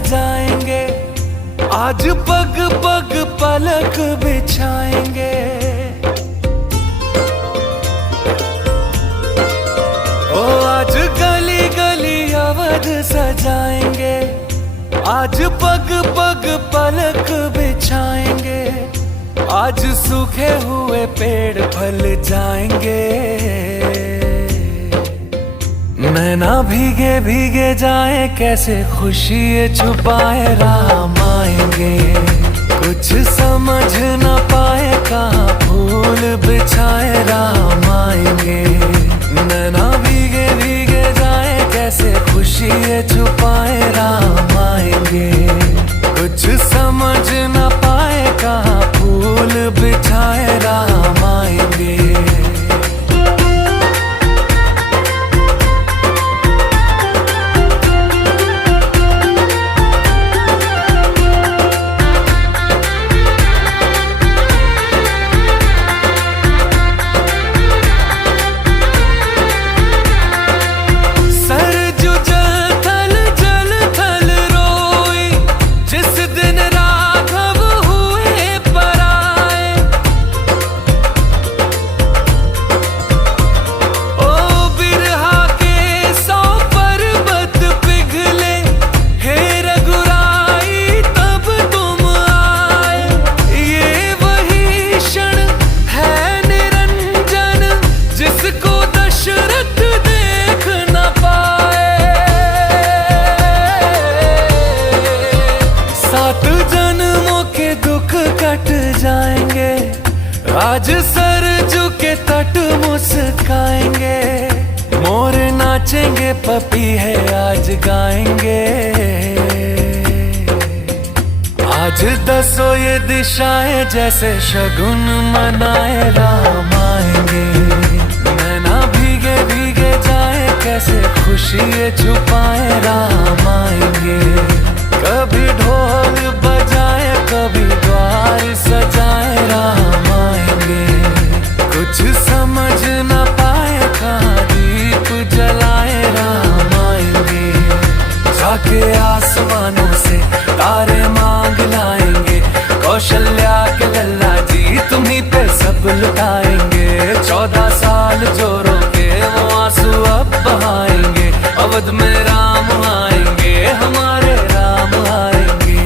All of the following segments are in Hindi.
सजाएंगे, आज पग पग पलक बिछाएंगे। ओ आज गली गली अवध सजाएंगे, आज पग पग पलक बिछाएंगे। आज सूखे हुए पेड़ फल जाएंगे, नैना भीगे भीगे जाए कैसे खुशी छुपाए राम आएंगे। कुछ समझ न पाए कहाँ फूल बिछाए राम आएंगे। नैना भीगे भीगे जाए कैसे खुशी छुपाए राम आएंगे। कुछ समझ न पाए कहाँ फूल बिछाए राम आएंगे। आज सरजू के तट मुस्काएंगे, मोर नाचेंगे पपी है आज गाएंगे। आज दसो ये दिशाएं जैसे शगुन मनाए राम आएंगे। नैना भीगे भीगे जाए कैसे खुशी छुपाए राम आएंगे। कभी ढोल बजाए कभी द्वार सजाए राम आएंगे। कुछ समझ न पाए कहाँ दीप जलाए राम आएंगे। जाके आसमानों से तारे मांग लाएंगे, कौशल्या के लल्ला जी तुम्हीं पे सब लुटाएंगे। 14 साल जो रोके वो आंसू अब बहाएंगे। अवध में राम आएंगे, हमारे राम आएंगे।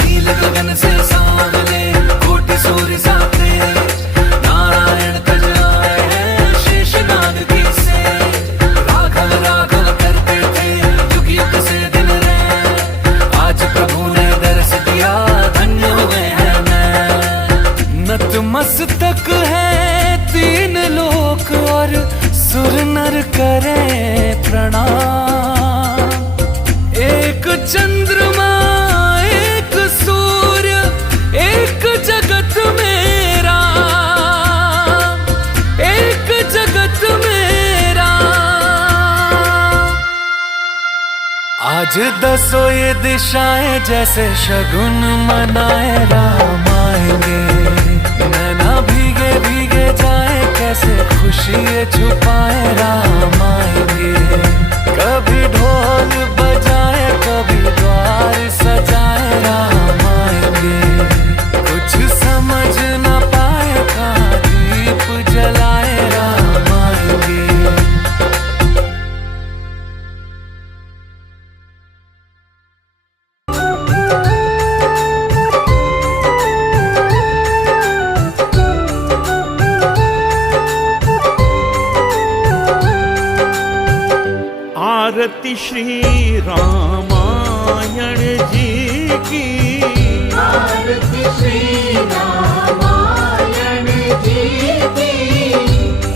नील गगन से सांवले कोटि सूर्य साथे, नारायण तज आए हैं शेषनाग की से। राघव राघव करते थे युग युग से दिन रहे, आज प्रभु ने दर्श दिया धन्य हुए हैं मैं। नतमस्तक है 3 लोक और सुर नर करें प्रणाम। एक चंद्रमा एक सूर्य एक जगत मेरा, एक जगत मेरा। आज दसो ये दिशाएं जैसे शगुन मनाए राम आएंगे। नैना भीगे भीगे जाए कैसे खुशी छुपाए राम आएंगे। कभी ढोल बजाए कभी द्वार सजाए राम आएंगे। कुछ समझ न पाए कहाँ दीप जलाए राम आएंगे। आरती श्री रामायण जी की, आरती श्री रामायण जी की।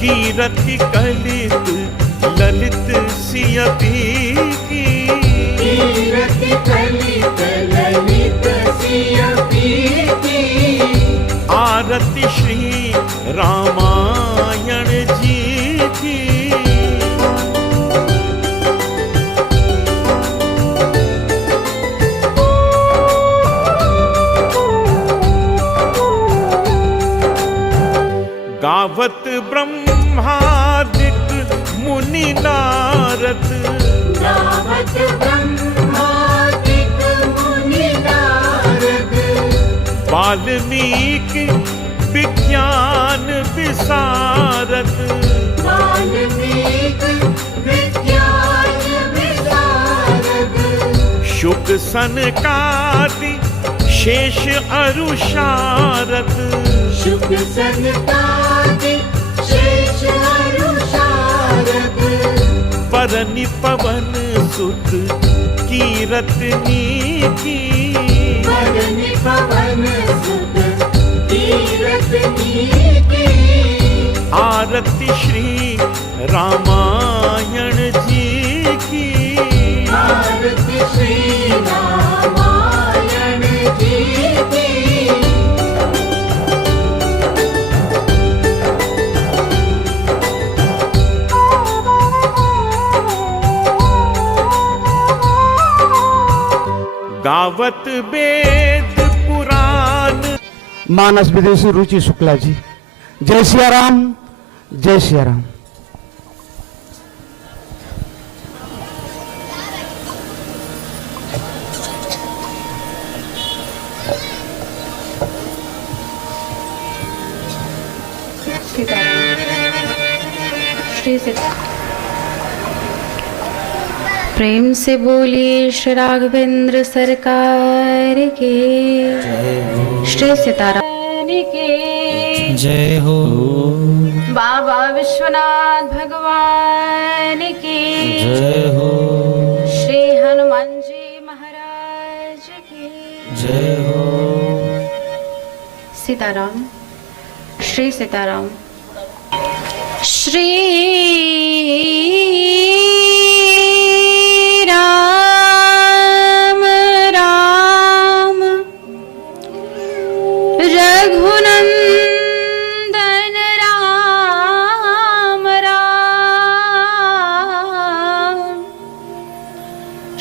कीरति कलित ललित सियपी की, कीरति कलित ललित सियपी की। आरती श्री रामायण जी की। गावत ब्रह्मादिक मुनि नारद, गावत ब्रह्मादिक विसारद वाल्मीकि विज्ञान विशारद शुक सनकादि शेष अरुशारद शुक सनकादि शेष अरुशारद परनि पवन सुत कीरतनी की परनि पवन सुत कीरतनी की आरती श्री रामायण जी की आरती श्री रामायण जी की गावत वेद पुराण मानस विदेशी रुचि शुक्ला जी। जय सिया राम, जय सिया राम। श्री सीताराम। प्रेम से बोलिए श्री राघवेंद्र सरकार के, श्री सीताराम के जय हो। बाबा विश्वनाथ भगवान की जय हो। श्री हनुमान जी महाराज की जय हो। सीताराम। श्री सीताराम। श्री राम राम रघुनंदन राम राम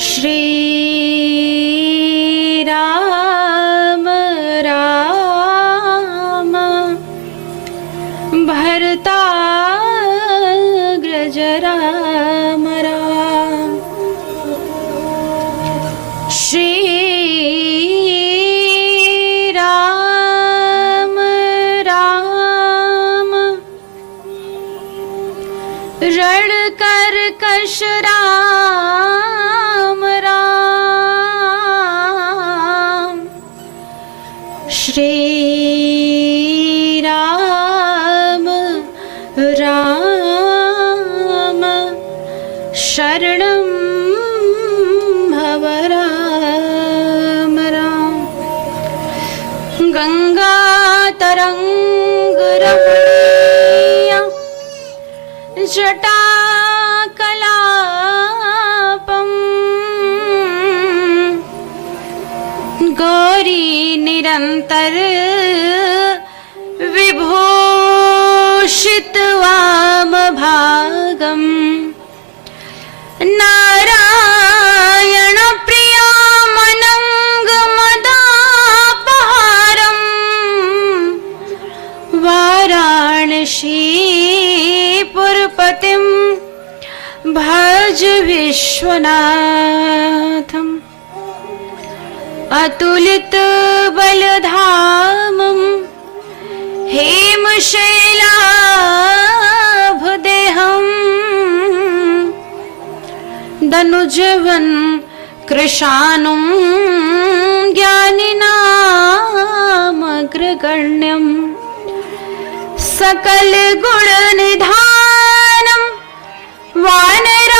श्री राम राम भरताग्रज राम राम श्री राम राम रण कर कश राम राम श्री राम राम शरणं भव राम राम गंगा तरंग रमणीय जटा कलापम गौरी निरंतर विभूषित वाम भागम नारायण प्रियामनंग मदापहारम वाराणसीपुरपतिं भज विश्वनाथम अतुलित बलधामं हेमशैलाभदेहं दनुजवन कृशानुं ज्ञानिनामग्रगण्यं सकल गुण निधानं वानराणामधीशं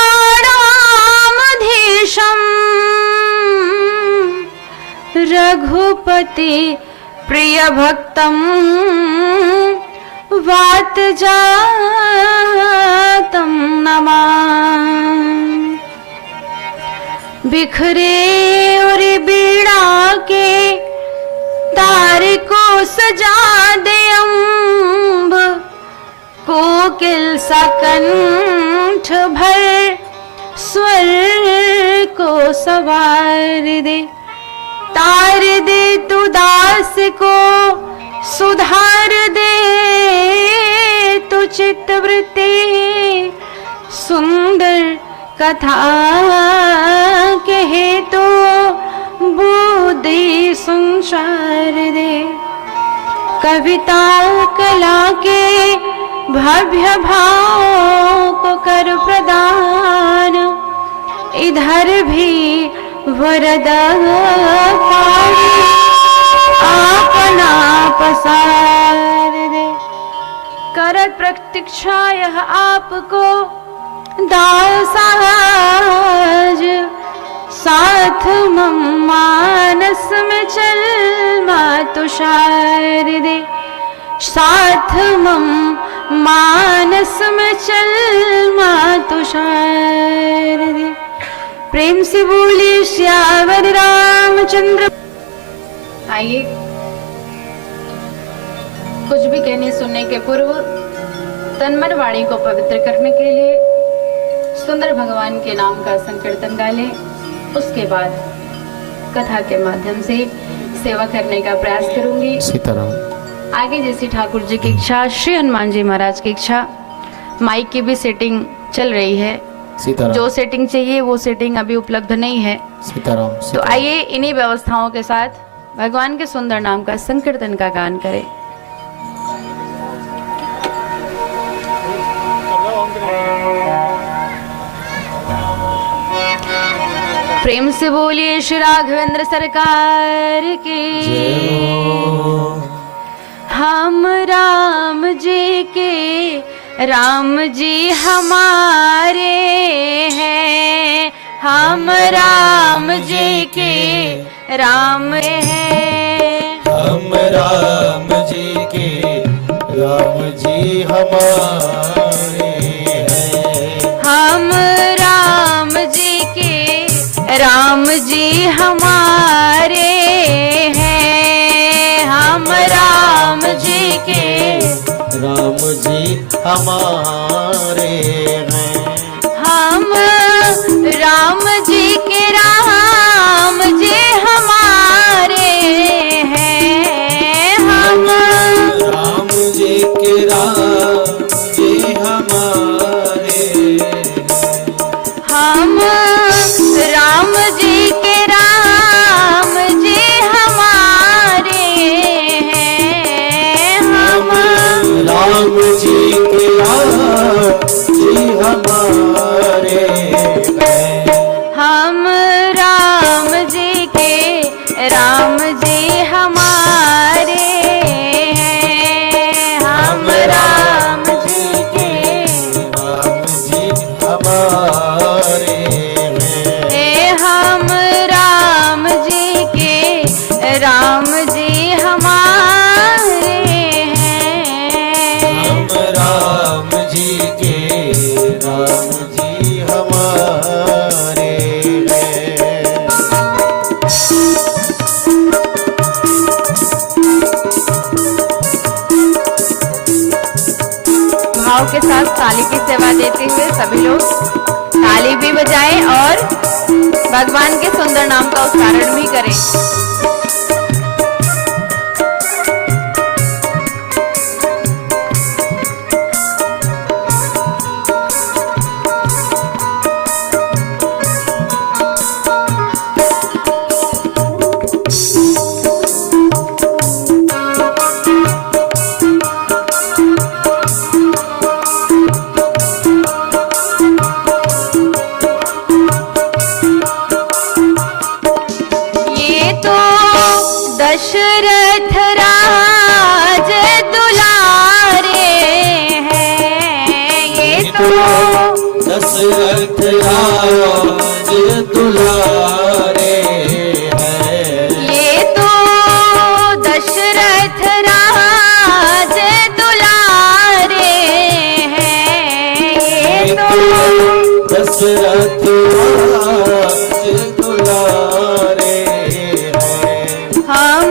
रघुपति प्रिय भक्तं वात जातं नमामि बिखरे और बीड़ा के तार को सजा दे अम्ब कोकिल सा कंठ भर स्वर को सवार दे तार दे तू दास को सुधार दे तू चित्तवृत्ति सुंदर कथा के हेतु बुद्धि संसार दे कविता कला के भव्य भावों को कर प्रदान, इधर भी वरद पाणी अपना पसार दे। करत प्रतीक्षा यह आपको दासाज, साथ मम मानस में चल तुषार दे, साथ मम मानस में चल तुषार दे। प्रेम से बोले श्यावर रामचंद्र। आइए, कुछ भी कहने सुनने के पूर्व तन्मन वाणी को पवित्र करने के लिए सुंदर भगवान के नाम का संकीर्तन गा लें। उसके बाद कथा के माध्यम से सेवा करने का प्रयास करूंगी। सीताराम। आगे जैसी ठाकुर जी की इच्छा, श्री हनुमान जी महाराज की इच्छा। माइक की भी सेटिंग चल रही है। सीताराम। जो सेटिंग चाहिए वो सेटिंग अभी उपलब्ध नहीं है। सीताराम। तो आइए इन्हीं व्यवस्थाओं के साथ भगवान के सुंदर नाम का संकीर्तन का गान करें। प्रेम से बोलिए श्री राघवेंद्र सरकार की। हम राम जी के राम जी हमारे हैं, हम राम जी के राम हैं, हम राम जी के राम जी हमारे हैं, हम राम जी के राम जी हमारे हैं, हम राम जी के राम जी हमारे हैं, हम राम जी के राम जी हमारे हैं, हम राम जी के राम जी हमारे हैं, हम राम जी के राम जी हमारे हैं, हम राम जी के राम जी हमारे हैं, हम राम जी के राम जी हमारे हैं, हम राम जी के राम जी हमारे हैं, हम राम जी के राम जी हमारे हैं, हम राम जी के राम जी हमारे हैं। भाव के साथ ताली की सेवा देते हुए सभी लोग ताली भी बजाएं और भगवान के सुंदर नाम का उच्चारण भी करें। ये तो दशरथ राज दुलारे हैं, ये तो दशरथ राज दुलारे हैं, ये तो दशरथ राज दुलारे हैं, ये तो दशरथ राज दुलारे हैं, हम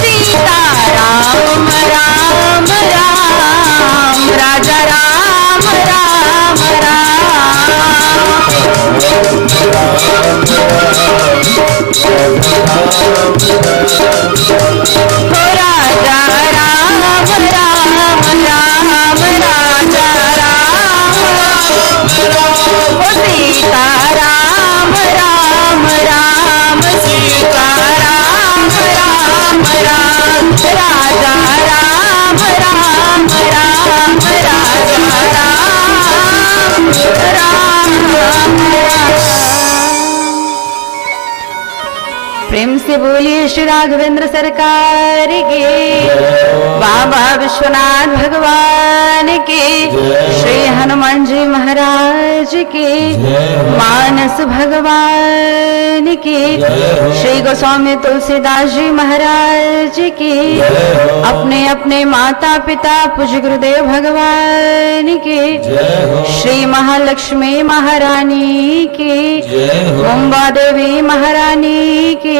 सीता राम राम राम राजा राम राम राम हो राजा राम राम राम राजा राम हो सीता राम राम राम सीता राम राम राम राजा राम राम राम राजा राम राम प्रेम से बोलिए श्री राघवेंद्र सरकार के, बाबा विश्वनाथ भगवान के, श्री हनुमान जी महाराज के, मानस भगवान के, श्री गोस्वामी तुलसीदास जी महाराज के, अपने अपने माता पिता पूज्य गुरुदेव भगवान के, श्री महालक्ष्मी महारानी के, मुंबा देवी महारानी के,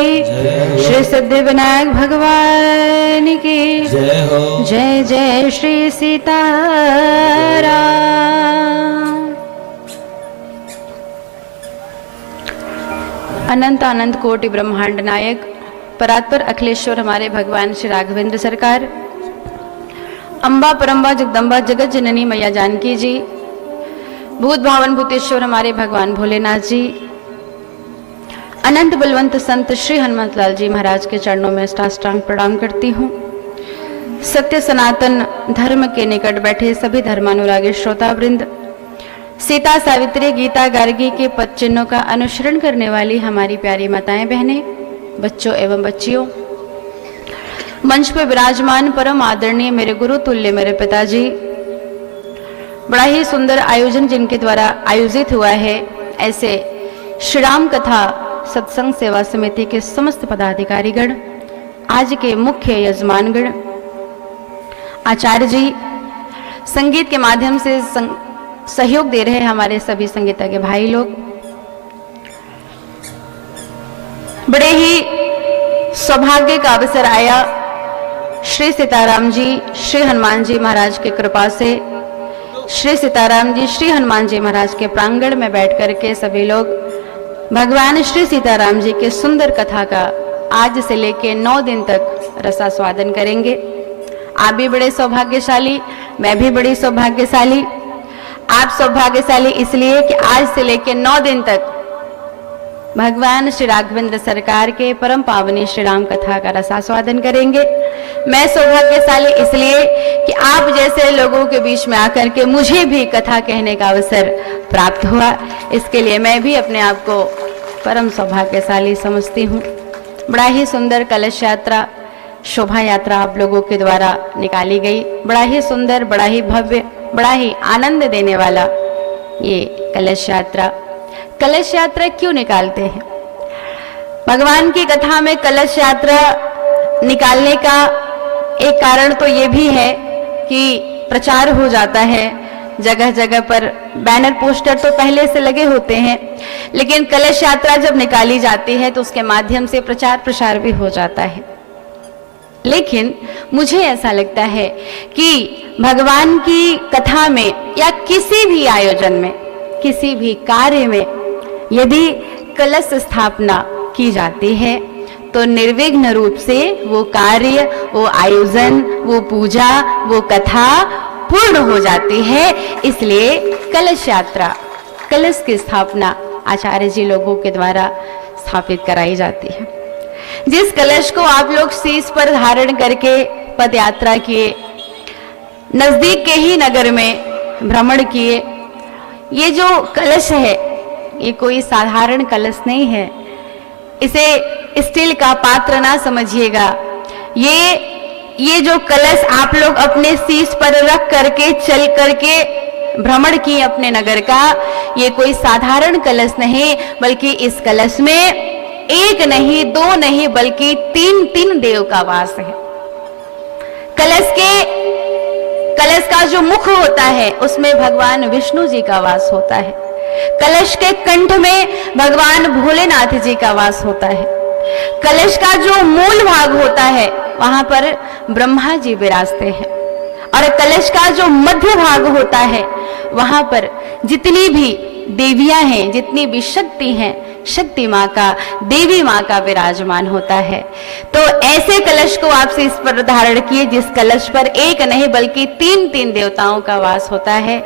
श्री सिद्धि विनायक भगवान की जय जय श्री सीताराम। अनंत अनंत कोटि ब्रह्मांड नायक परात्पर अखिलेश्वर हमारे भगवान श्री राघवेंद्र सरकार, अम्बा परम्बा जगदम्बा जगत जननी मैया जानकी जी, भूत भावन भूतेश्वर हमारे भगवान भोलेनाथ जी, अनंत बलवंत संत श्री हनुमत लाल जी महाराज के चरणों में साष्टांग प्रणाम करती हूँ। सत्य सनातन धर्म के निकट बैठे सभी धर्मानुरागी श्रोता वृंद, सीता सावित्री गीता गार्गी के पद चिन्हों का अनुसरण करने वाली हमारी प्यारी माताएं बहनें, बच्चों एवं बच्चियों, मंच पर विराजमान परम आदरणीय मेरे गुरु तुल्य मेरे पिताजी, बड़ा ही सुंदर आयोजन जिनके द्वारा आयोजित हुआ है, ऐसे श्री राम कथा सत्संग सेवा समिति के समस्त पदाधिकारीगण, आज के मुख्य यजमानगण, आचार्य जी, संगीत के माध्यम से सहयोग दे रहे हमारे सभी संगीतज्ञ भाई लोग, बड़े ही सौभाग्य का अवसर आया श्री सीताराम जी श्री हनुमान जी महाराज की कृपा से, श्री सीताराम जी श्री हनुमान जी महाराज के प्रांगण में बैठ करके सभी लोग भगवान श्री सीताराम जी के सुंदर कथा का आज से लेके 9 दिन तक रसास्वादन करेंगे। आप भी बड़े सौभाग्यशाली, मैं भी बड़ी सौभाग्यशाली। आप सौभाग्यशाली इसलिए कि आज से लेके 9 दिन तक भगवान श्री राघवेंद्र सरकार के परम पावनी श्री राम कथा का रसास्वादन करेंगे। मैं सौभाग्यशाली इसलिए कि आप जैसे लोगों के बीच में आकर के मुझे भी कथा कहने का अवसर प्राप्त हुआ, इसके लिए मैं भी अपने आप को परम सौभाग्यशाली समझती हूँ। बड़ा ही सुंदर कलश यात्रा, शोभा यात्रा आप लोगों के द्वारा निकाली गई। बड़ा ही सुंदर, बड़ा ही भव्य, बड़ा ही आनंद देने वाला ये कलश यात्रा। कलश यात्रा क्यों निकालते हैं? भगवान की कथा में कलश यात्रा निकालने का एक कारण तो ये भी है कि प्रचार हो जाता है, जगह जगह पर बैनर पोस्टर तो पहले से लगे होते हैं, लेकिन कलश यात्रा जब निकाली जाती है तो उसके माध्यम से प्रचार प्रसार भी हो जाता है। लेकिन मुझे ऐसा लगता है कि भगवान की कथा में या किसी भी आयोजन में, किसी भी कार्य में यदि कलश स्थापना की जाती है तो निर्विघ्न रूप से वो कार्य, वो आयोजन, वो पूजा, वो कथा पूर्ण हो जाती है। इसलिए कलश यात्रा, कलश की स्थापना आचार्य जी लोगों के द्वारा स्थापित कराई जाती है। जिस कलश को आप लोग शीश पर धारण करके पद यात्रा किए, नजदीक के ही नगर में भ्रमण किए, ये जो कलश है ये कोई साधारण कलश नहीं है। इसे स्टील का पात्र ना समझिएगा। ये जो कलश आप लोग अपने शीश पर रख करके चल करके भ्रमण किए अपने नगर का, ये कोई साधारण कलश नहीं, बल्कि इस कलश में एक नहीं, दो नहीं, बल्कि तीन देव का वास है। कलश का जो मुख होता है उसमें भगवान विष्णु जी का वास होता है। कलश के कंठ में भगवान भोलेनाथ जी का वास होता है। कलश का जो मूल भाग होता है वहां पर ब्रह्मा जी विराजते हैं, और कलश का जो मध्य भाग होता है वहां पर जितनी भी देवियां हैं, जितनी भी शक्ति हैं, शक्ति माँ का, देवी माँ का विराजमान होता है। तो ऐसे कलश को आपसे इस पर धारण किए जिस कलश पर एक नहीं बल्कि 3-3 देवताओं का वास होता है।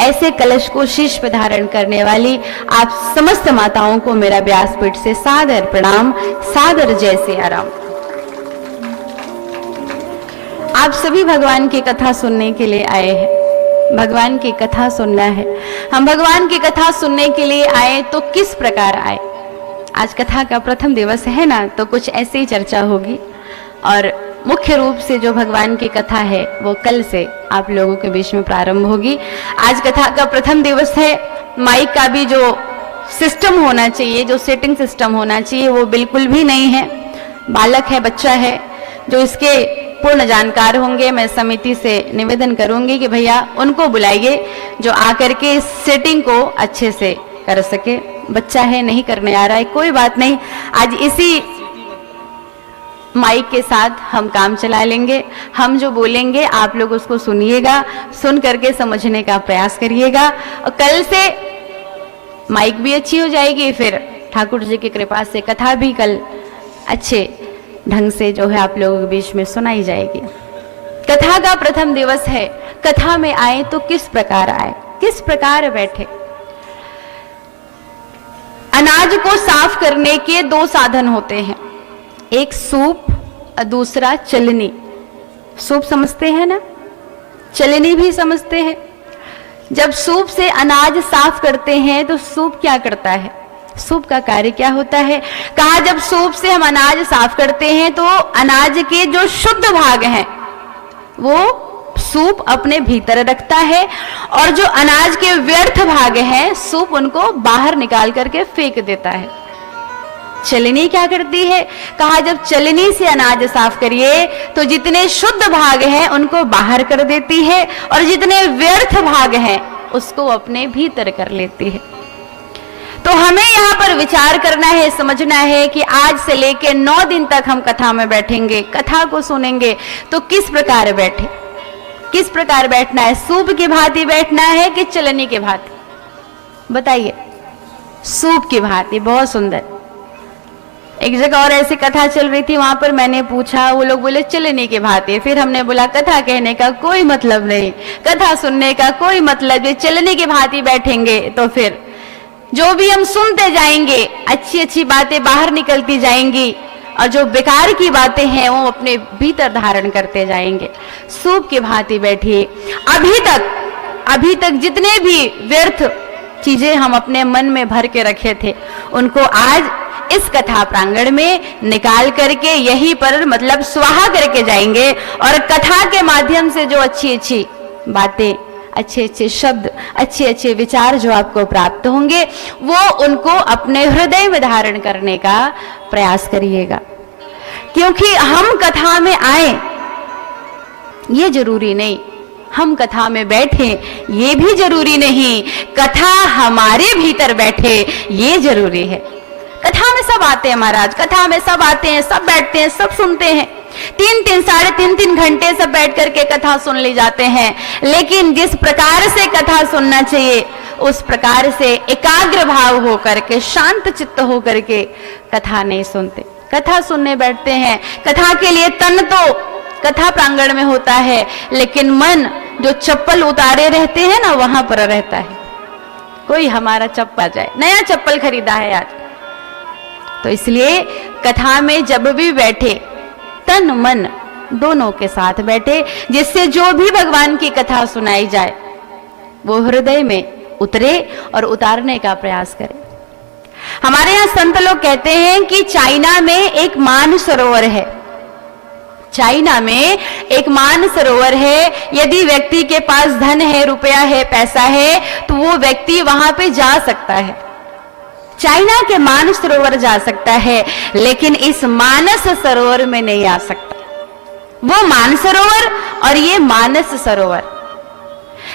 ऐसे कलश को शीश पर धारण करने वाली आप समस्त माताओं को मेरा व्यासपीठ से सादर प्रणाम, सादर जय सिया राम। आप सभी भगवान की कथा सुनने के लिए आए हैं, भगवान की कथा सुनना है। हम भगवान की कथा सुनने के लिए आए तो किस प्रकार आए? आज कथा का प्रथम दिवस है ना, तो कुछ ऐसी ही चर्चा होगी, और मुख्य रूप से जो भगवान की कथा है वो कल से आप लोगों के बीच में प्रारंभ होगी। आज कथा का प्रथम दिवस है। माइक का भी जो सिस्टम होना चाहिए, जो सेटिंग सिस्टम होना चाहिए, वो बिल्कुल भी नहीं है। बालक है, बच्चा है, जो इसके पूर्ण जानकार होंगे। मैं समिति से निवेदन करूंगी कि भैया उनको बुलाइए जो आकर के इस सेटिंग को अच्छे से कर सके। बच्चा है, नहीं करने आ रहा है, कोई बात नहीं, आज इसी माइक के साथ हम काम चला लेंगे। हम जो बोलेंगे आप लोग उसको सुनिएगा, सुन करके समझने का प्रयास करिएगा, और कल से माइक भी अच्छी हो जाएगी। फिर ठाकुर जी की कृपा से कथा भी कल अच्छे ढंग से जो है आप लोगों के बीच में सुनाई जाएगी। कथा का प्रथम दिवस है। कथा में आए तो किस प्रकार आए, किस प्रकार बैठे? अनाज को साफ करने के 2 साधन होते हैं, एक सूप और दूसरा चलनी। सूप समझते हैं ना, चलनी भी समझते हैं। जब सूप से अनाज साफ करते हैं तो सूप क्या करता है, सूप का कार्य क्या होता है? कहा जब सूप से हम अनाज साफ करते हैं तो अनाज के जो शुद्ध भाग हैं वो सूप अपने भीतर रखता है, और जो अनाज के व्यर्थ भाग हैं सूप उनको बाहर निकाल करके फेंक देता है। चलनी क्या करती है? कहा जब चलनी से अनाज साफ करिए तो जितने शुद्ध भाग हैं उनको बाहर कर देती है, और जितने व्यर्थ भाग हैं उसको अपने भीतर कर लेती है। तो हमें यहाँ पर विचार करना है, समझना है कि आज से लेकर 9 दिन तक हम कथा में बैठेंगे, कथा को सुनेंगे, तो किस प्रकार बैठे, किस प्रकार बैठना है? सूप की भांति बैठना है कि चलनी की भांति? बताइए। सूप की भांति, बहुत सुंदर। एक जगह और ऐसी कथा चल रही थी, वहां पर मैंने पूछा, वो लोग बोले चलनी की भांति। फिर हमने बोला कथा कहने का कोई मतलब नहीं, कथा सुनने का कोई मतलब नहीं, चलनी की भांति बैठेंगे तो फिर जो भी हम सुनते जाएंगे अच्छी अच्छी बातें बाहर निकलती जाएंगी, और जो बेकार की बातें हैं वो अपने भीतर धारण करते जाएंगे। सूप की भांति बैठिए। अभी तक जितने भी व्यर्थ चीजें हम अपने मन में भर के रखे थे उनको आज इस कथा प्रांगण में निकाल करके यहीं पर मतलब स्वाहा करके जाएंगे, और कथा के माध्यम से जो अच्छी अच्छी बातें, अच्छे अच्छे शब्द, अच्छे अच्छे विचार जो आपको प्राप्त होंगे वो उनको अपने हृदय में धारण करने का प्रयास करिएगा। क्योंकि हम कथा में आए ये जरूरी नहीं, हम कथा में बैठे ये भी जरूरी नहीं, कथा हमारे भीतर बैठे ये जरूरी है। कथा में सब आते हैं महाराज, कथा में सब आते हैं, सब बैठते हैं, सब सुनते हैं, 3-3 साढ़े 3 घंटे सब बैठ करके कथा सुन ली जाते हैं, लेकिन जिस प्रकार से कथा सुनना चाहिए उस प्रकार से एकाग्र भाव होकर के, शांत चित्त होकर के कथा नहीं सुनते। कथा सुनने बैठते हैं, कथा के लिए तन तो कथा प्रांगण में होता है, लेकिन मन जो चप्पल उतारे रहते हैं ना वहां पर रहता है। कोई हमारा चप्पल जाए, नया चप्पल खरीदा है आज, तो इसलिए कथा में जब भी बैठे तन मन दोनों के साथ बैठे, जिससे जो भी भगवान की कथा सुनाई जाए वो हृदय में उतरे और उतारने का प्रयास करें। हमारे यहाँ संत लोग कहते हैं कि चाइना में एक मानसरोवर है, चाइना में एक मानसरोवर है। यदि व्यक्ति के पास धन है, रुपया है, पैसा है, तो वो व्यक्ति वहां पे जा सकता है, चाइना के मानसरोवर जा सकता है, लेकिन इस मानस सरोवर में नहीं आ सकता। वो मानसरोवर और ये मानस सरोवर,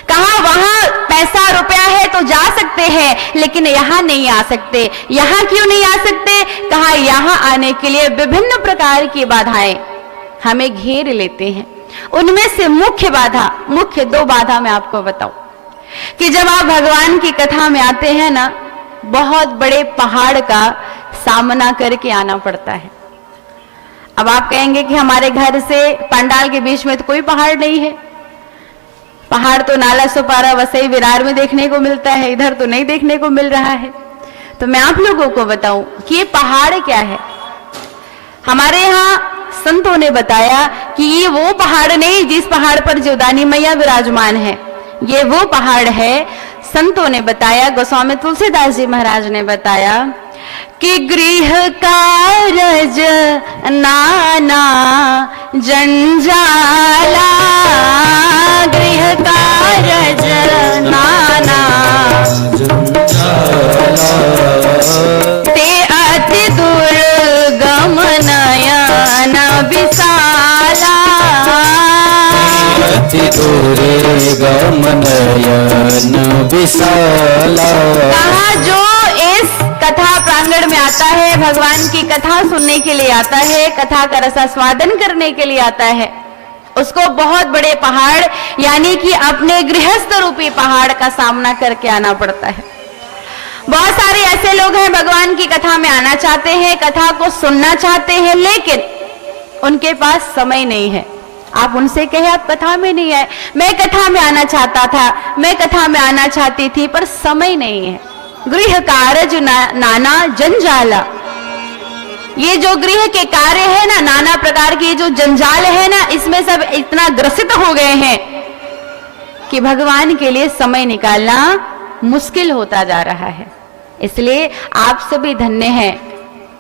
कहा वहां पैसा रुपया है तो जा सकते हैं, लेकिन यहाँ नहीं आ सकते। यहाँ क्यों नहीं आ सकते? कहा यहाँ आने के लिए विभिन्न प्रकार की बाधाएं हमें घेर लेते हैं। उनमें से मुख्य 2 बाधा मैं आपको बताऊं कि जब आप भगवान की कथा में आते हैं ना, बहुत बड़े पहाड़ का सामना करके आना पड़ता है। अब आप कहेंगे कि हमारे घर से पंडाल के बीच में तो कोई पहाड़ नहीं है। पहाड़ तो नाला सुपारा वसई विरार में देखने को मिलता है, इधर तो नहीं देखने को मिल रहा है। तो मैं आप लोगों को बताऊं कि ये पहाड़ क्या है। हमारे यहाँ संतों ने बताया कि ये वो पहाड़ नहीं जिस पहाड़ पर जीवदानी मैया विराजमान है, ये वो पहाड़ है। संतों ने बताया, गोस्वामी तुलसीदास जी महाराज ने बताया कि गृह कारज नाना जंजाला, गृह कारज नाना ते अति दुर्गम नयन विशाला, अति दुर्गम नयन विशाला। कहा जो इस कथा प्रांगण में आता है, भगवान की कथा सुनने के लिए आता है, कथा का रसास्वादन करने के लिए आता है, उसको बहुत बड़े पहाड़ यानी कि अपने गृहस्थ रूपी पहाड़ का सामना करके आना पड़ता है। बहुत सारे ऐसे लोग हैं भगवान की कथा में आना चाहते हैं, कथा को सुनना चाहते हैं, लेकिन उनके पास समय नहीं है। आप उनसे कहे आप कथा में नहीं आए, मैं कथा में आना चाहता था, मैं कथा में आना चाहती थी, पर समय नहीं है। गृह कारज नाना जंजाला, ये जो गृह के कार्य है ना, नाना प्रकार के जो जंजाल है ना, इसमें सब इतना ग्रसित हो गए हैं कि भगवान के लिए समय निकालना मुश्किल होता जा रहा है। इसलिए आप सभी धन्य हैं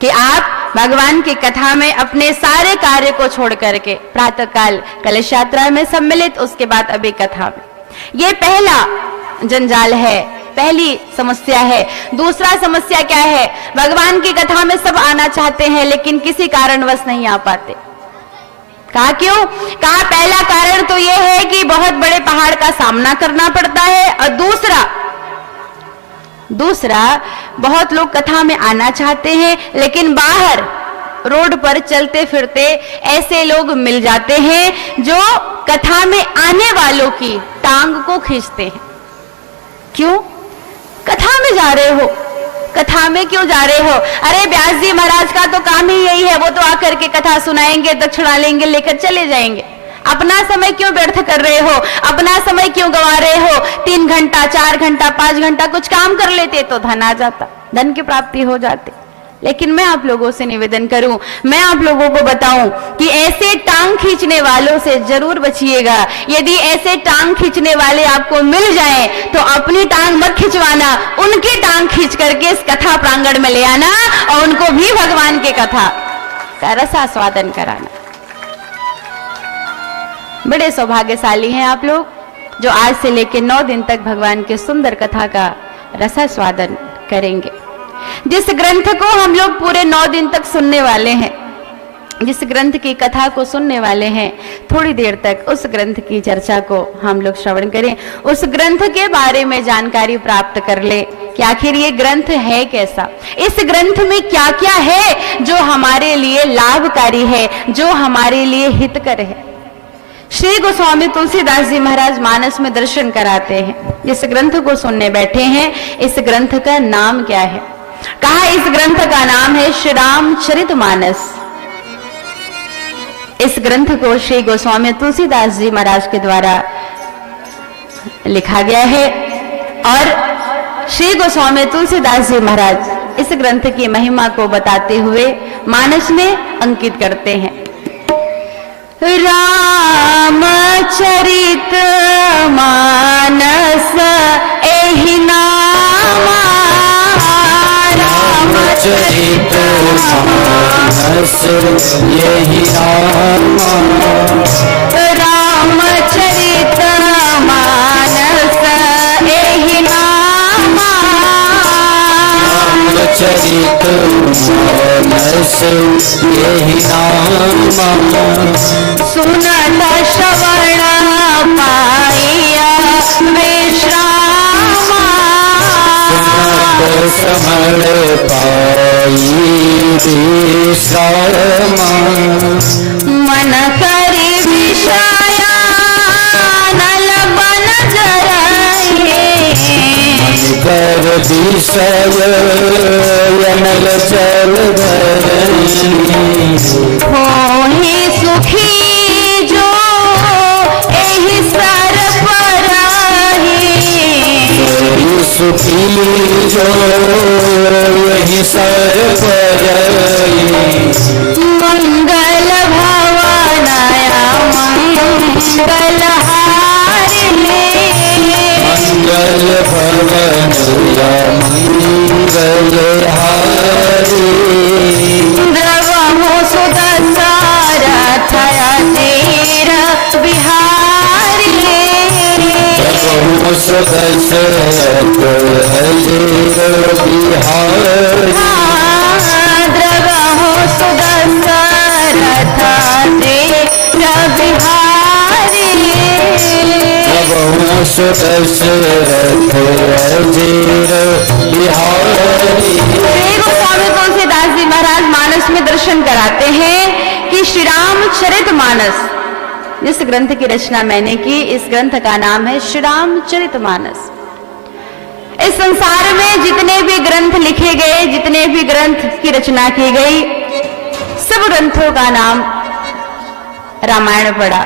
कि आप भगवान की कथा में अपने सारे कार्य को छोड़ करके प्रातःकाल कलश यात्रा में सम्मिलित, उसके बाद अभी कथा में। ये पहला जंजाल है, पहली समस्या है। दूसरा समस्या क्या है? भगवान की कथा में सब आना चाहते हैं लेकिन किसी कारणवश नहीं आ पाते। कहा क्यों? कहा पहला कारण तो यह है कि बहुत बड़े पहाड़ का सामना करना पड़ता है, और दूसरा बहुत लोग कथा में आना चाहते हैं लेकिन बाहर रोड पर चलते फिरते ऐसे लोग मिल जाते हैं जो कथा में आने वालों की टांग को खींचते हैं। क्यों? कथा में जा रहे हो, कथा में क्यों जा रहे हो? अरे व्यास जी महाराज का तो काम ही यही है, वो तो आकर के कथा सुनाएंगे, दक्षिणा लेंगे, लेकर चले जाएंगे। अपना समय क्यों व्यर्थ कर रहे हो? अपना समय क्यों गंवा रहे हो? 3 घंटा 4 घंटा 5 घंटा कुछ काम कर लेते तो धन आ जाता, धन की प्राप्ति हो जाती। लेकिन मैं आप लोगों से निवेदन करूं, मैं आप लोगों को बताऊं कि ऐसे टांग खींचने वालों से जरूर बचिएगा। यदि ऐसे टांग खींचने वाले आपको मिल जाएं तो अपनी टांग मत खिंचवाना, उनकी टांग खींच करके इस कथा प्रांगण में ले आना और उनको भी भगवान की कथा का रसास्वादन कराना। बड़े सौभाग्यशाली हैं आप लोग जो आज से लेकर 9 दिन तक भगवान के सुंदर कथा का रसास्वादन करेंगे। जिस ग्रंथ को हम लोग पूरे 9 दिन तक सुनने वाले हैं, जिस ग्रंथ की कथा को सुनने वाले हैं, थोड़ी देर तक उस ग्रंथ की चर्चा को हम लोग श्रवण करें, उस ग्रंथ के बारे में जानकारी प्राप्त कर ले कि आखिर ये ग्रंथ है कैसा, इस ग्रंथ में क्या क्या है जो हमारे लिए लाभकारी है, जो हमारे लिए हितकर है। श्री गोस्वामी तुलसीदास जी महाराज मानस में दर्शन कराते हैं। जिस ग्रंथ को सुनने बैठे हैं, इस ग्रंथ का नाम क्या है? कहा इस ग्रंथ का नाम है श्री रामचरितमानस। इस ग्रंथ को श्री गोस्वामी तुलसीदास जी महाराज के द्वारा लिखा गया है और श्री गोस्वामी तुलसीदास जी महाराज इस ग्रंथ की महिमा को बताते हुए मानस में अंकित करते हैं। रामचरित मानस एहि नामा, रामचरित मानस यही नामा, रामचरित मानस एहि नामा, रामचरित मानस यही नामा। सुनत श्रवण पाइया समण पाई विश्राम मन करी विषया नल बन जराए कर विषय अनल जल धरई होहि सुखी जो एहि सर पराहि सुखी जो यही सर परई मंगल भवनया मंगल हारिणे मंगल भवन मंगल हारी द्रवहु सुदसारथ अधीर बिहारी दशरथ अजर बिहारी द्रवहु सुदसारथ अधीर बिहारी दशरथ अजर बिहारी। श्री गोस्वामी तुलसीदास जी महाराज मानस में दर्शन कराते हैं कि श्री रामचरित मानस, जिस ग्रंथ की रचना मैंने की, इस ग्रंथ का नाम है श्री रामचरित मानस। इस संसार में जितने भी ग्रंथ लिखे गए, जितने भी ग्रंथ की रचना की गई, सब ग्रंथों का नाम रामायण पड़ा।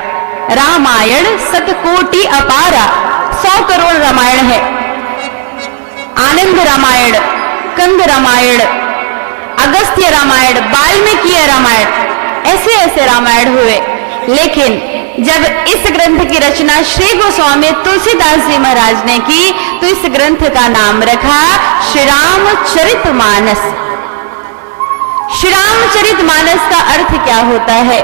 रामायण सतकोटि अपारा, 100 करोड़ रामायण है। आनंद रामायण, कंद रामायण, अगस्त्य रामायण, वाल्मीकि रामायण, ऐसे ऐसे रामायण हुए। लेकिन जब इस ग्रंथ की रचना श्री गोस्वामी तुलसीदास जी महाराज ने की, तो इस ग्रंथ का नाम रखा श्री रामचरित मानस। श्री रामचरित मानस का अर्थ क्या होता है?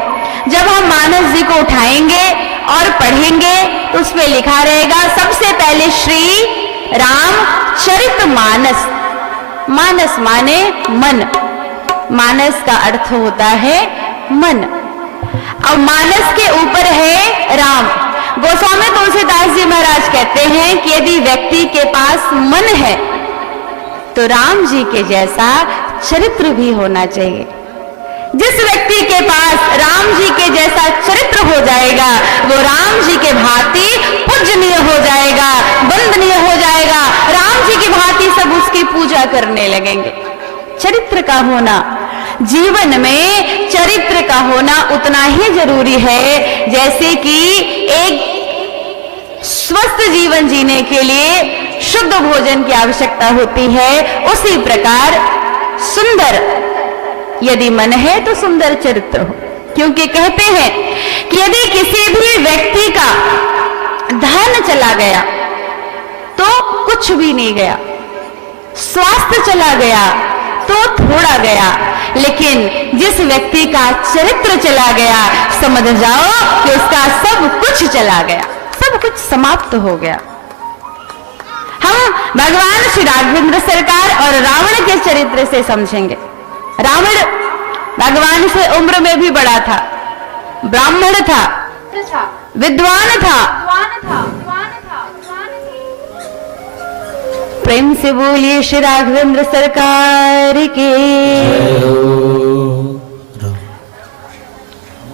जब हम मानस जी को उठाएंगे और पढ़ेंगे तो उसमें लिखा रहेगा सबसे पहले श्री रामचरित मानस। मानस माने मन, मानस का अर्थ होता है मन। अब मानस के ऊपर है राम। गोस्वामी तुलसीदास जी महाराज कहते हैं कि यदि व्यक्ति के पास मन है तो राम जी के जैसा चरित्र भी होना चाहिए। जिस व्यक्ति के पास राम जी के जैसा चरित्र हो जाएगा, वो राम जी के भांति पूजनीय हो जाएगा, वंदनीय हो जाएगा। राम जी की भांति सब उसकी पूजा करने लगेंगे। चरित्र का होना, जीवन में चरित्र का होना उतना ही जरूरी है जैसे कि एक स्वस्थ जीवन जीने के लिए शुद्ध भोजन की आवश्यकता होती है। उसी प्रकार सुंदर यदि मन है तो सुंदर चरित्र हो, क्योंकि कहते हैं कि यदि किसी भी व्यक्ति का धन चला गया तो कुछ भी नहीं गया, स्वास्थ्य चला गया तो थोड़ा गया, लेकिन जिस व्यक्ति का चरित्र चला गया समझ जाओ कि उसका सब कुछ चला गया, सब कुछ समाप्त हो गया। हम भगवान श्री राघवेंद्र सरकार और रावण के चरित्र से समझेंगे। रावण भगवान से उम्र में भी बड़ा था, ब्राह्मण था, विद्वान था। प्रेम से बोलिए श्री राघवेंद्र सरकार के।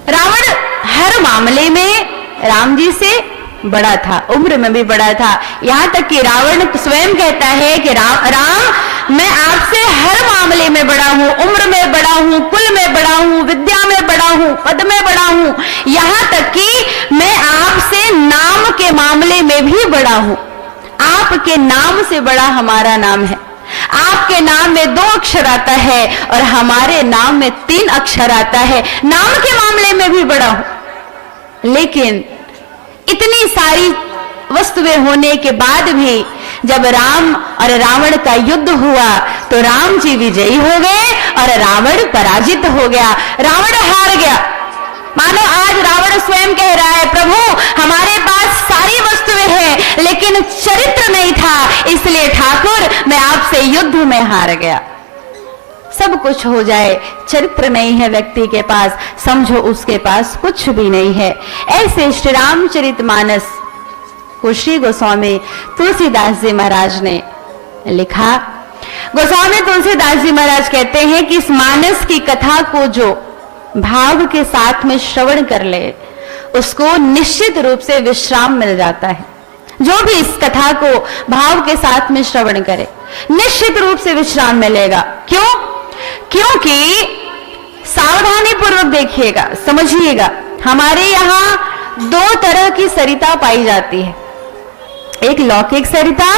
रावण हर मामले में राम जी से बड़ा था, उम्र में भी बड़ा था। यहाँ तक कि रावण स्वयं कहता है कि राम मैं आपसे हर मामले में बड़ा हूं, उम्र में बड़ा हूं, कुल में बड़ा हूं, विद्या में बड़ा हूं, पद में बड़ा हूं, यहाँ तक कि मैं आपसे नाम के मामले में भी बड़ा हूं। आपके नाम से बड़ा हमारा नाम है। आपके नाम में 2 अक्षर आता है और हमारे नाम में 3 अक्षर आता है। नाम के मामले में भी बड़ा हूं। लेकिन इतनी सारी वस्तुएं होने के बाद भी जब राम और रावण का युद्ध हुआ तो राम जी विजयी हो गए और रावण पराजित हो गया, रावण हार गया। मानो आज रावण स्वयं कह रहा है, प्रभु हमारे पास सारी वस्तुएं हैं लेकिन चरित्र नहीं था, इसलिए ठाकुर मैं आपसे युद्ध में हार गया। सब कुछ हो जाए, चरित्र नहीं है व्यक्ति के पास, समझो उसके पास कुछ भी नहीं है। ऐसे श्री रामचरितमानस को श्री गोस्वामी तुलसीदास जी महाराज ने लिखा। गोस्वामी तुलसीदास जी महाराज कहते हैं कि इस मानस की कथा को जो भाव के साथ में श्रवण कर ले उसको निश्चित रूप से विश्राम मिल जाता है। जो भी इस कथा को भाव के साथ में श्रवण करे निश्चित रूप से विश्राम मिलेगा। क्यों? क्योंकि सावधानी पूर्वक देखिएगा, समझिएगा, हमारे यहाँ दो तरह की सरिता पाई जाती है, एक लौकिक सरिता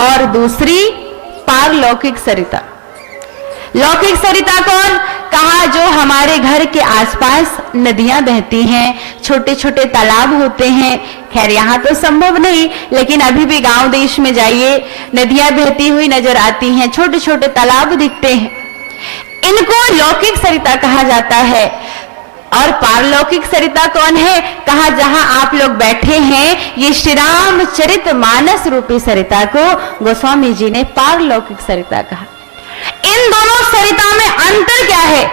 और दूसरी पारलौकिक सरिता। लौकिक सरिता कौन? कहा जो हमारे घर के आसपास नदियां बहती हैं, छोटे छोटे तालाब होते हैं। खैर यहाँ तो संभव नहीं, लेकिन अभी भी गांव देश में जाइए, नदियां बहती हुई नजर आती हैं, छोटे छोटे तालाब दिखते हैं। इनको लौकिक सरिता कहा जाता है। और पारलौकिक सरिता कौन है? कहा जहां आप लोग बैठे हैं, ये श्री रामचरित मानस रूपी सरिता को गोस्वामी जी ने पारलौकिक सरिता कहा। इन दोनों सरिता में अंतर क्या है?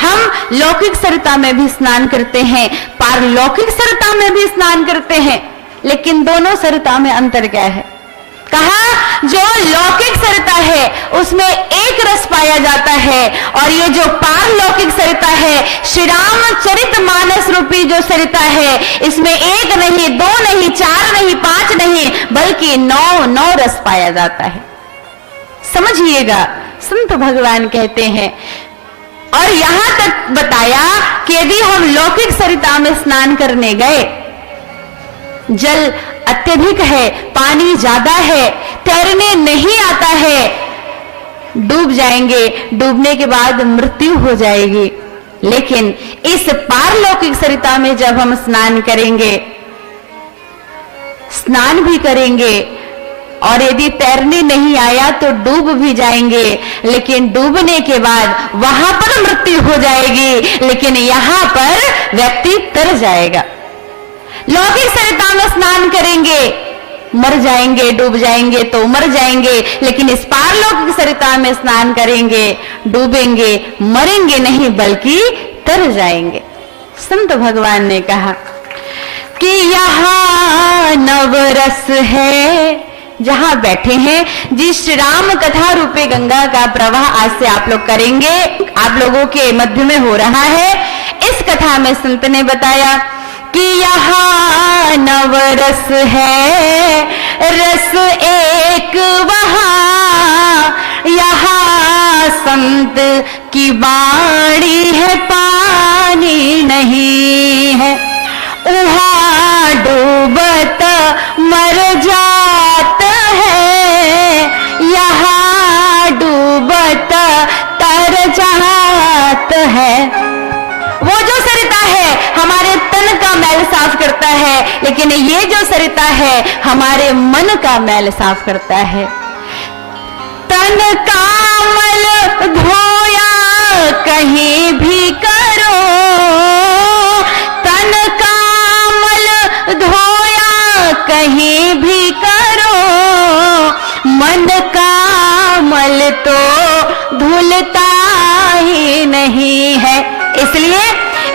हम लौकिक सरिता में भी स्नान करते हैं, पारलौकिक सरिता में भी स्नान करते हैं, लेकिन दोनों सरिता में अंतर क्या है? कहा जो लौकिक सरिता है उसमें एक रस पाया जाता है, और ये जो पारलौकिक सरिता है, श्री रामचरित मानस रूपी जो सरिता है, इसमें एक नहीं, दो नहीं, चार नहीं, पांच नहीं, बल्कि 9 रस पाया जाता है। समझिएगा, संत भगवान कहते हैं। और यहां तक बताया कि यदि हम लौकिक सरिता में स्नान करने गए, जल अत्यधिक है, पानी ज्यादा है, तैरने नहीं आता है, डूब जाएंगे, डूबने के बाद मृत्यु हो जाएगी। लेकिन इस पारलौकिक सरिता में जब हम स्नान करेंगे, स्नान भी करेंगे, और यदि तैरने नहीं आया तो डूब भी जाएंगे, लेकिन डूबने के बाद वहां पर मृत्यु हो जाएगी, लेकिन यहां पर व्यक्ति तर जाएगा। लौकिक सरिता में स्नान करेंगे, मर जाएंगे, डूब जाएंगे तो मर जाएंगे, लेकिन इस पारलौकिक सरिता में स्नान करेंगे, डूबेंगे, मरेंगे नहीं, बल्कि तर जाएंगे। संत भगवान ने कहा कि यहाँ नवरस है, जहां बैठे हैं, जिस राम कथा रूपे गंगा का प्रवाह आज से आप लोग करेंगे, आप लोगों के मध्य में हो रहा है। इस कथा में संत ने बताया कि यहाँ नवरस है, रस एक वहां, यहाँ संत की बाणी है, पानी नहीं है, वहां डूबत मर जात है, यहाँ डूबत तर जात है। वो जो सरिता है हमारे तन का मैल साफ करता है, लेकिन ये जो सरिता है हमारे मन का मैल साफ करता है। तन का मल धोया कहीं भी करो, तन का मल धोया कहीं भी करो, मन का मल तो धुलता ही नहीं है। इसलिए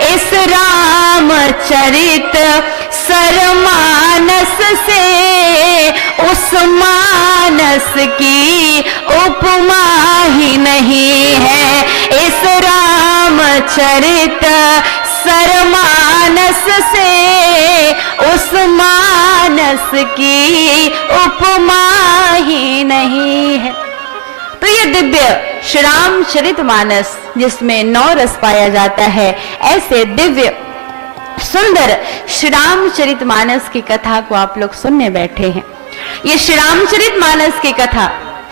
इस रामचरित सरमानस से उस मानस की उपमा ही नहीं है। इस रामचरित सरमानस से उस मानस की उपमा ही नहीं है। तो ये दिव्य श्री रामचरित मानस जिसमें 9 रस पाया जाता है, ऐसे दिव्य सुंदर श्री रामचरित मानस की कथा को आप लोग सुनने बैठे हैं। ये श्री रामचरित मानस की कथा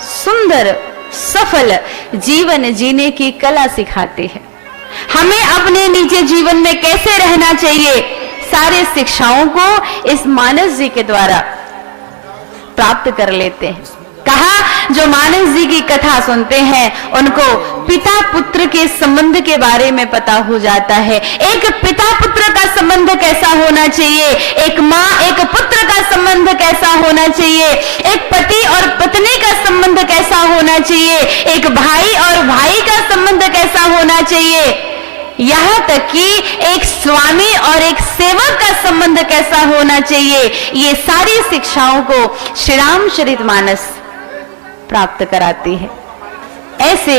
सुंदर सफल जीवन जीने की कला सिखाती है। हमें अपने निजी जीवन में कैसे रहना चाहिए, सारे शिक्षाओं को इस मानस जी के द्वारा प्राप्त कर लेते हैं। कहा जो मानस जी की कथा सुनते हैं उनको पिता पुत्र के संबंध के बारे में पता हो जाता है। एक पिता पुत्र का संबंध कैसा होना चाहिए, एक माँ एक पुत्र का संबंध कैसा होना चाहिए, एक पति और पत्नी का संबंध कैसा होना चाहिए, एक भाई और भाई का संबंध कैसा होना चाहिए, यहाँ तक कि एक स्वामी और एक सेवक का संबंध कैसा होना चाहिए। ये सारी शिक्षाओं को श्री रामचरित मानस प्राप्त कराती है। ऐसे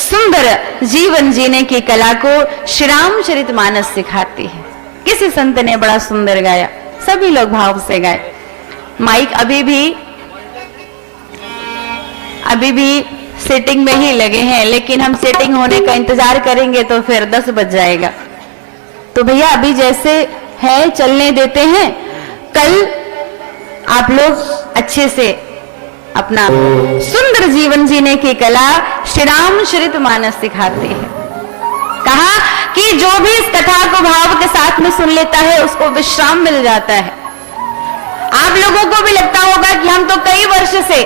सुंदर जीवन जीने की कला को श्री रामचरितमानस सिखाती है। किसी संत ने बड़ा सुंदर गाया, सभी लोग भाव से गाए। माइक अभी भी सेटिंग में ही लगे हैं, लेकिन हम सेटिंग होने का इंतजार करेंगे तो फिर 10 बज जाएगा। तो भैया अभी जैसे है चलने देते हैं। कल आप लोग अच्छे से अपना सुंदर जीवन जीने की कला श्री रामचरितमानस सिखाते हैं। कहा कि जो भी इस कथा को भाव के साथ में सुन लेता है उसको विश्राम मिल जाता है। आप लोगों को भी लगता होगा कि हम तो कई वर्ष से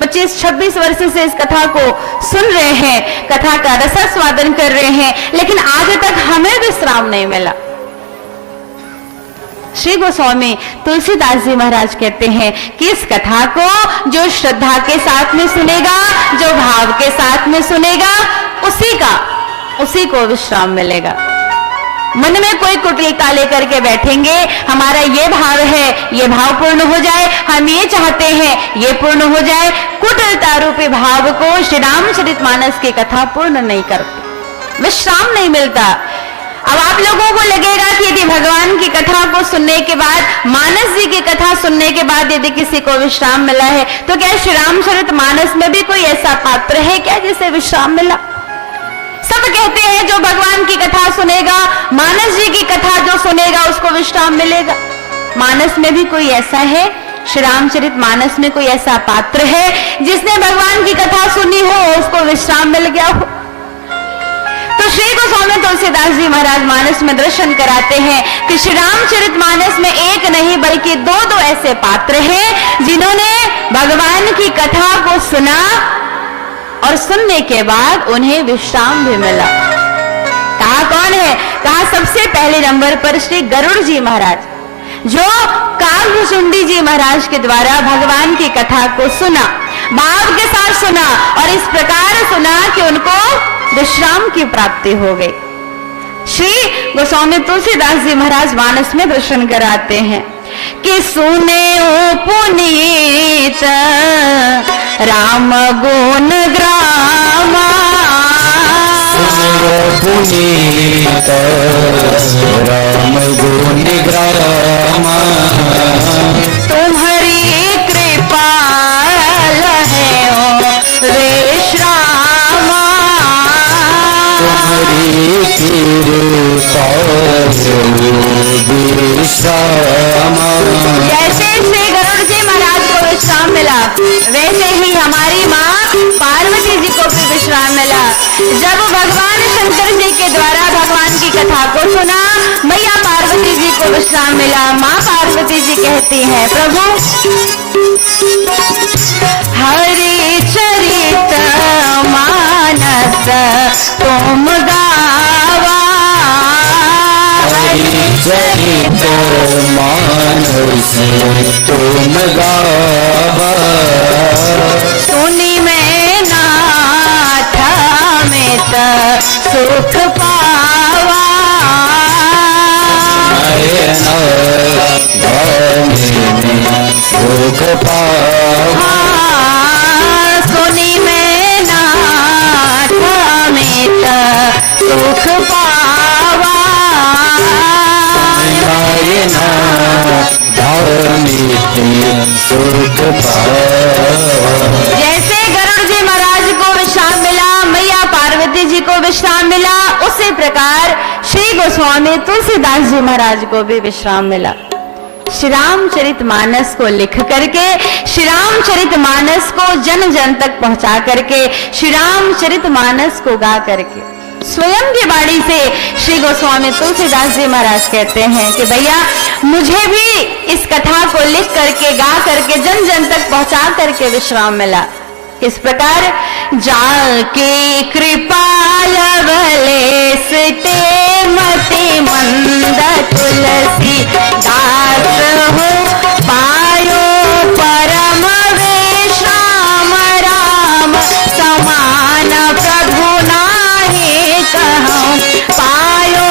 25-26 वर्ष से इस कथा को सुन रहे हैं, कथा का रसास्वादन कर रहे हैं, लेकिन आज तक हमें विश्राम नहीं मिला। श्री गोस्वामी तुलसीदास जी महाराज कहते हैं कि इस कथा को जो श्रद्धा के साथ में सुनेगा, जो भाव के साथ में सुनेगा, उसी को विश्राम मिलेगा। मन में कोई कुटिलता लेकर के बैठेंगे, हमारा ये भाव है, ये भाव पूर्ण हो जाए, हम ये चाहते हैं, ये पूर्ण हो जाए, कुटिलता रूपी भाव को श्री रामचरितमानस की कथा पूर्ण नहीं करती, विश्राम नहीं मिलता। अब आप लोगों को लगेगा कि यदि भगवान की कथा को सुनने के बाद, मानस जी की कथा सुनने के बाद यदि किसी को विश्राम मिला है, तो क्या श्री रामचरितमानस में भी कोई ऐसा पात्र है क्या जिसे विश्राम मिला? सब कहते हैं जो भगवान की कथा सुनेगा, मानस जी की कथा जो सुनेगा उसको विश्राम मिलेगा। मानस में भी कोई ऐसा है, श्री रामचरितमानस में कोई ऐसा पात्र है जिसने भगवान की कथा सुनी हो, उसको विश्राम मिल गया हो? तो श्री गोस्वामी तुलसीदास जी महाराज मानस में दर्शन कराते हैं कि श्री रामचरितमानस में एक नहीं बल्कि दो ऐसे पात्र हैं जिन्होंने भगवान की कथा को सुना और सुनने के बाद उन्हें विश्राम भी मिला। कहा कौन है? कहा सबसे पहले नंबर पर श्री गरुड़ जी महाराज, जो कालभुचुंडी जी महाराज के द्वारा भगवान की कथा को सुना, भाव के साथ सुना और इस प्रकार सुना कि उनको विश्राम की प्राप्ति हो गई। श्री गोस्वामी तुलसीदास जी महाराज मानस में दर्शन कराते हैं कि सुने ओ पुनीत राम गुण ग्रामा, पुनीत राम गुण ग्रामा, तुम्हारी कृपा है ओ विश्रामा, तुम्हारी कृपा विश्रामा। जैसे श्री गरुड़ जी महाराज को विश्राम मिला, वैसे ही हमारी माँ पार्वती जी को भी विश्राम मिला। जब भगवान शंकर जी के द्वारा भगवान की कथा को सुना, मैया पार्वती जी को विश्राम मिला। माँ पार्वती जी कहती हैं, प्रभु हरि चरित मानस तुम गावा, चरित मानस तुम गावा, सुनी में नाथ अमित सुख पावा, सुख पावा, सुनी में नाथ अमित सुख पावा, सुख पावा। जैसे गरुड़ जी महाराज को विश्राम मिला, मैया पार्वती जी को विश्राम मिला, उसी प्रकार श्री गोस्वामी तुलसीदास जी महाराज को भी विश्राम मिला। श्री रामचरितमानस को लिख करके, श्री रामचरितमानस को जन जन तक पहुंचा करके, श्री रामचरितमानस को गा करके, स्वयं की बाणी से श्री गोस्वामी तुलसीदास जी महाराज कहते हैं कि भैया मुझे भी इस कथा को लिख करके, गा करके, जन जन तक पहुंचा करके विश्राम मिला। किस प्रकार? जाके कृपा लवलेस ते मति मंद तुलसी दास हो, पायो परम विश्राम राम समान प्रभु नाहि कहूं, पायो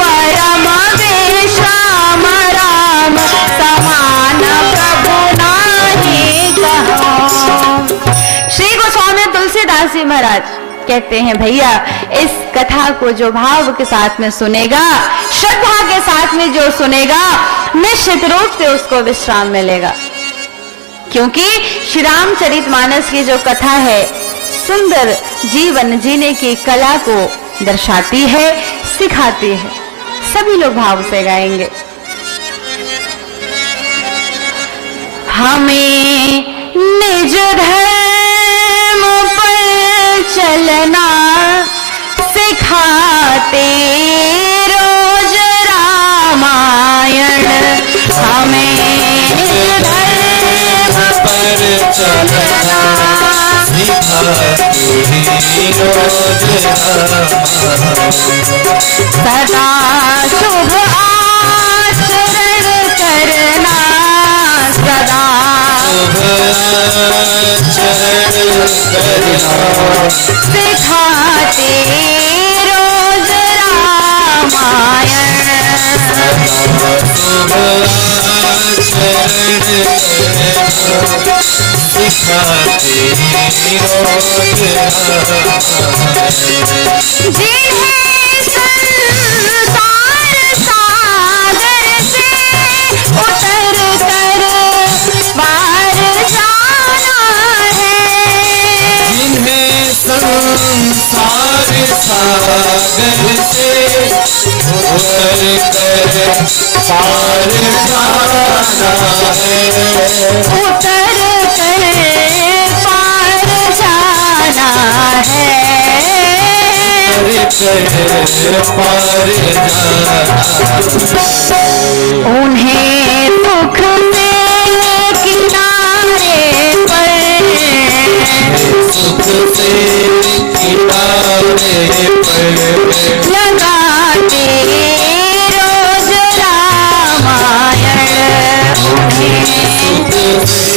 परम विश्राम राम समान प्रभु नाहि कहूं। जी महाराज कहते हैं, भैया इस कथा को जो भाव के साथ में सुनेगा, श्रद्धा के साथ में जो सुनेगा, निश्चित रूप से उसको विश्राम मिलेगा। क्योंकि श्री रामचरितमानस की जो कथा है सुंदर जीवन जीने की कला को दर्शाती है, सिखाती है। सभी लोग भाव से गाएंगे। हमें निज धर्म पर चलना सिखाते रोज रामायण। हमें निज धर्म पर चलना सिखाते रोज रामायण। सदा शुभ आचरण करना, सदा चरण करना सिखाते रोज रामायण। सिखाते रोज जिन्हें संसार सागर से उतर कर पार जाना है। जिन्हें संसार सागर से उतर कर पार जाना है। उतर कर पार जाना है। पार उन्हें दुख में किनारे पर, सुख से किनारे पर लगाते रोज रामायण। सुख से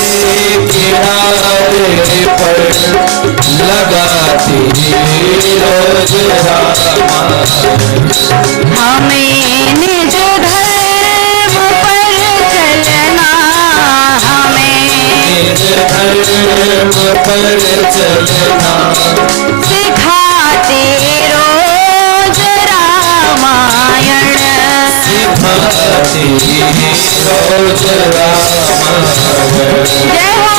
किनारे पर लगाते रोज रामायण। हमें निज धर्म पर चलना, हमें निज धर्म पर चलना सिखाते रोज रामायण। सिखाते रोज रामायण। जय हो।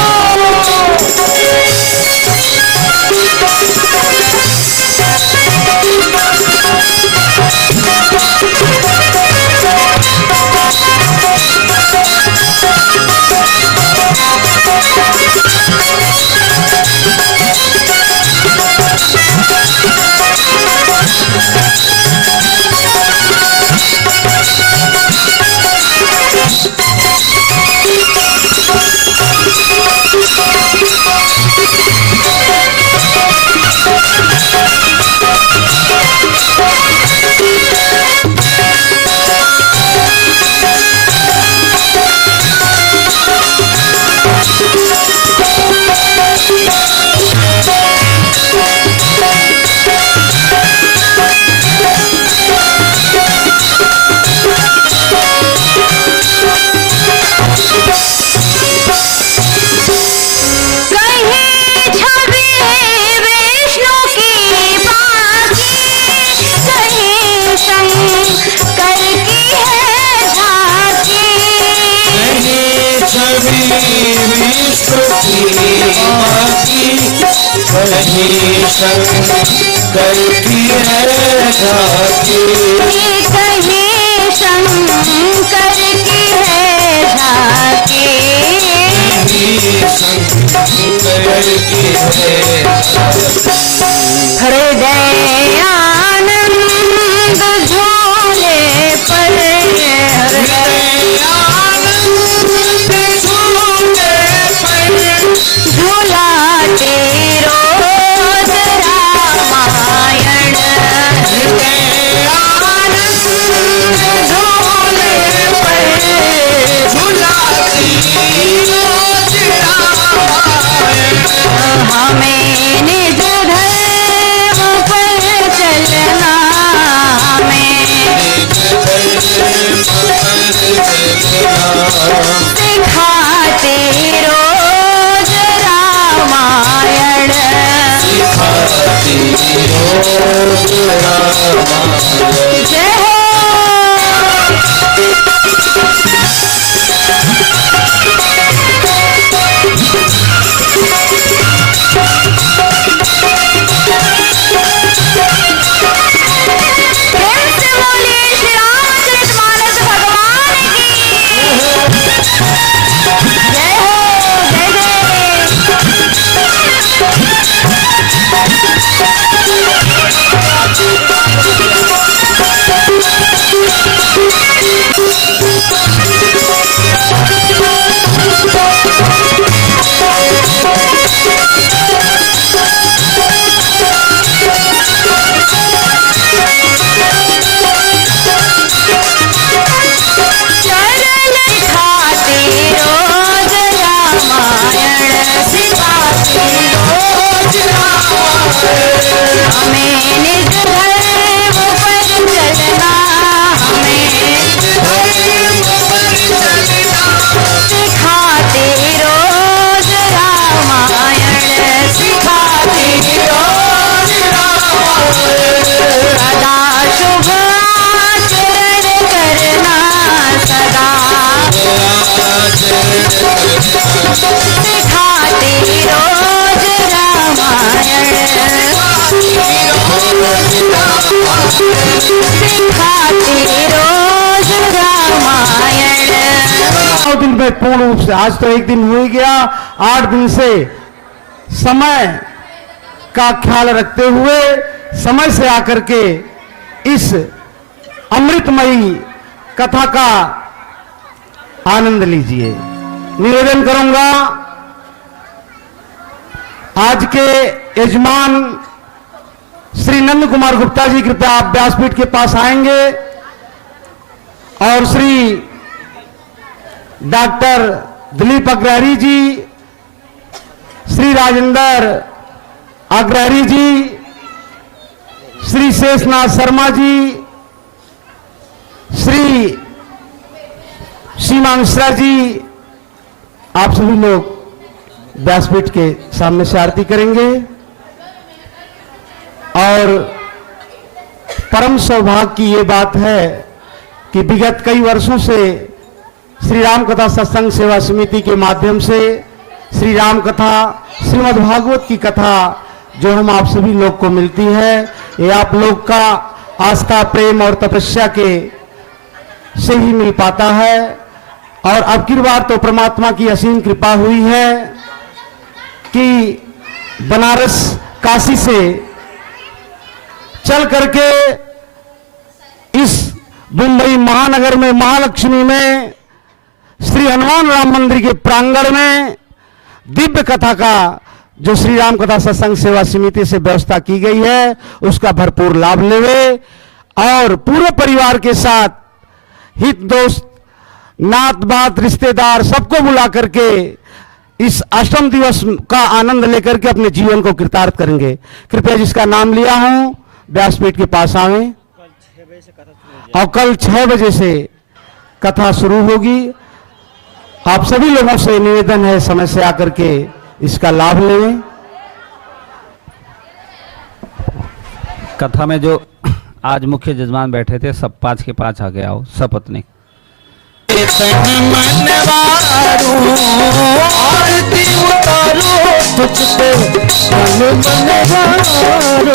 कहीं शंकर की है झांकी। कहीं शंकर की है झांकी। कहीं शंकर की है हृदय आनंद झूले पर, हृदय आनंद झूले पर झूलाते रोज रामायण। हृदय आनंद झूले पर झूलाती रोज रामायण। हमें जय हो। प्रेम से बोलिए श्री रामचरितमानस भगवान की जय हो। जय जय। चरण खाते रोज रामायण सिखाते रोज रामायण हमें निज धर्म पर चलना हमें धर्म पर चलना सिखाते रोज रामायण सिखाते रोज रामायण सदा शुभ आचरण करना सदा सिखाते रोज रामायण सिखाते रोज रामायण। 9 दिन में पूर्ण रूप से, आज तो एक दिन हो ही गया, 8 दिन से समय का ख्याल रखते हुए समय से आकर के इस अमृतमयी कथा का आनंद लीजिए। निवेदन करूंगा आज के यजमान श्री नंद कुमार गुप्ता जी, कृपया आप व्यासपीठ के पास आएंगे और श्री डॉक्टर दिलीप अग्रहरी जी, श्री राजेंद्र अग्रहरी जी, श्री शेषनाथ शर्मा जी, श्री सीमा मिश्रा जी, आप सभी लोग व्यासपीठ के सामने से आरती करेंगे। और परम सौभाग्य की ये बात है कि विगत कई वर्षों से श्री राम कथा सत्संग सेवा समिति के माध्यम से श्री राम कथा, श्रीमद् भागवत की कथा जो हम आप सभी लोग को मिलती है, ये आप लोग का आस्था, प्रेम और तपस्या के से ही मिल पाता है। और अब की बार तो परमात्मा की असीम कृपा हुई है कि बनारस, काशी से चल करके इस मुंबई महानगर में, महालक्ष्मी में, श्री हनुमान राम मंदिर के प्रांगण में दिव्य कथा का जो श्री राम कथा सत्संग सेवा समिति से व्यवस्था की गई है, उसका भरपूर लाभ लेवे और पूरे परिवार के साथ हित दोस्त, नात बात, रिश्तेदार सबको बुला करके इस अष्टम दिवस का आनंद लेकर के अपने जीवन को कृतार्थ करेंगे। कृपया जिसका नाम लिया हूं व्यासपीठ के पास आवें और कल 6 बजे से कथा शुरू होगी। आप सभी लोगों से निवेदन है समय से आकर के इसका लाभ लें। कथा में जो आज मुख्य जजमान बैठे थे, सब 5 के 5 आगे आओ, सपत्नीक। तन मन वारू आरती उतारो तुझको, तन मन वारू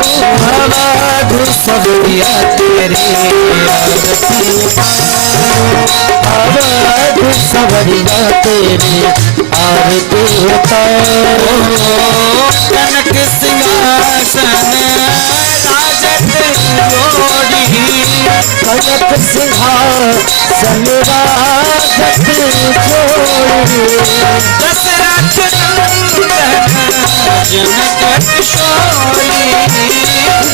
आवाज़ सबरिया तेरे आरती उतारो, आवाज़ सबरिया तेरे आरती उतारो। कनक सिंहासन राजत जोड़ी, कनक सिंहासन राजत जोड़ी, दशरथ नंदन जनक किशोरी,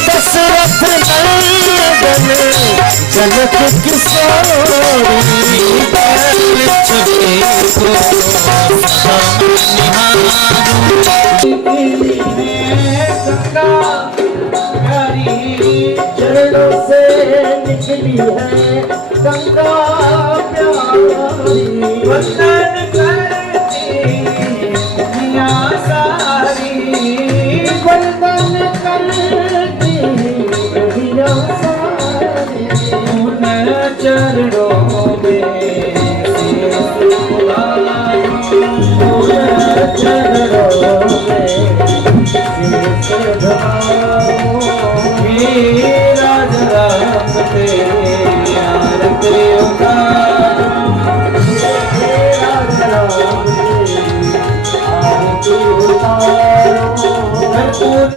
दशरथ नंदन जनक किशोरी। बैल छुटे को सदा निहारूं, चरणों से निकली है गंगा प्यारी, वंदन करती दुनिया सारी, वंदन करती राजा राम तेरी आरती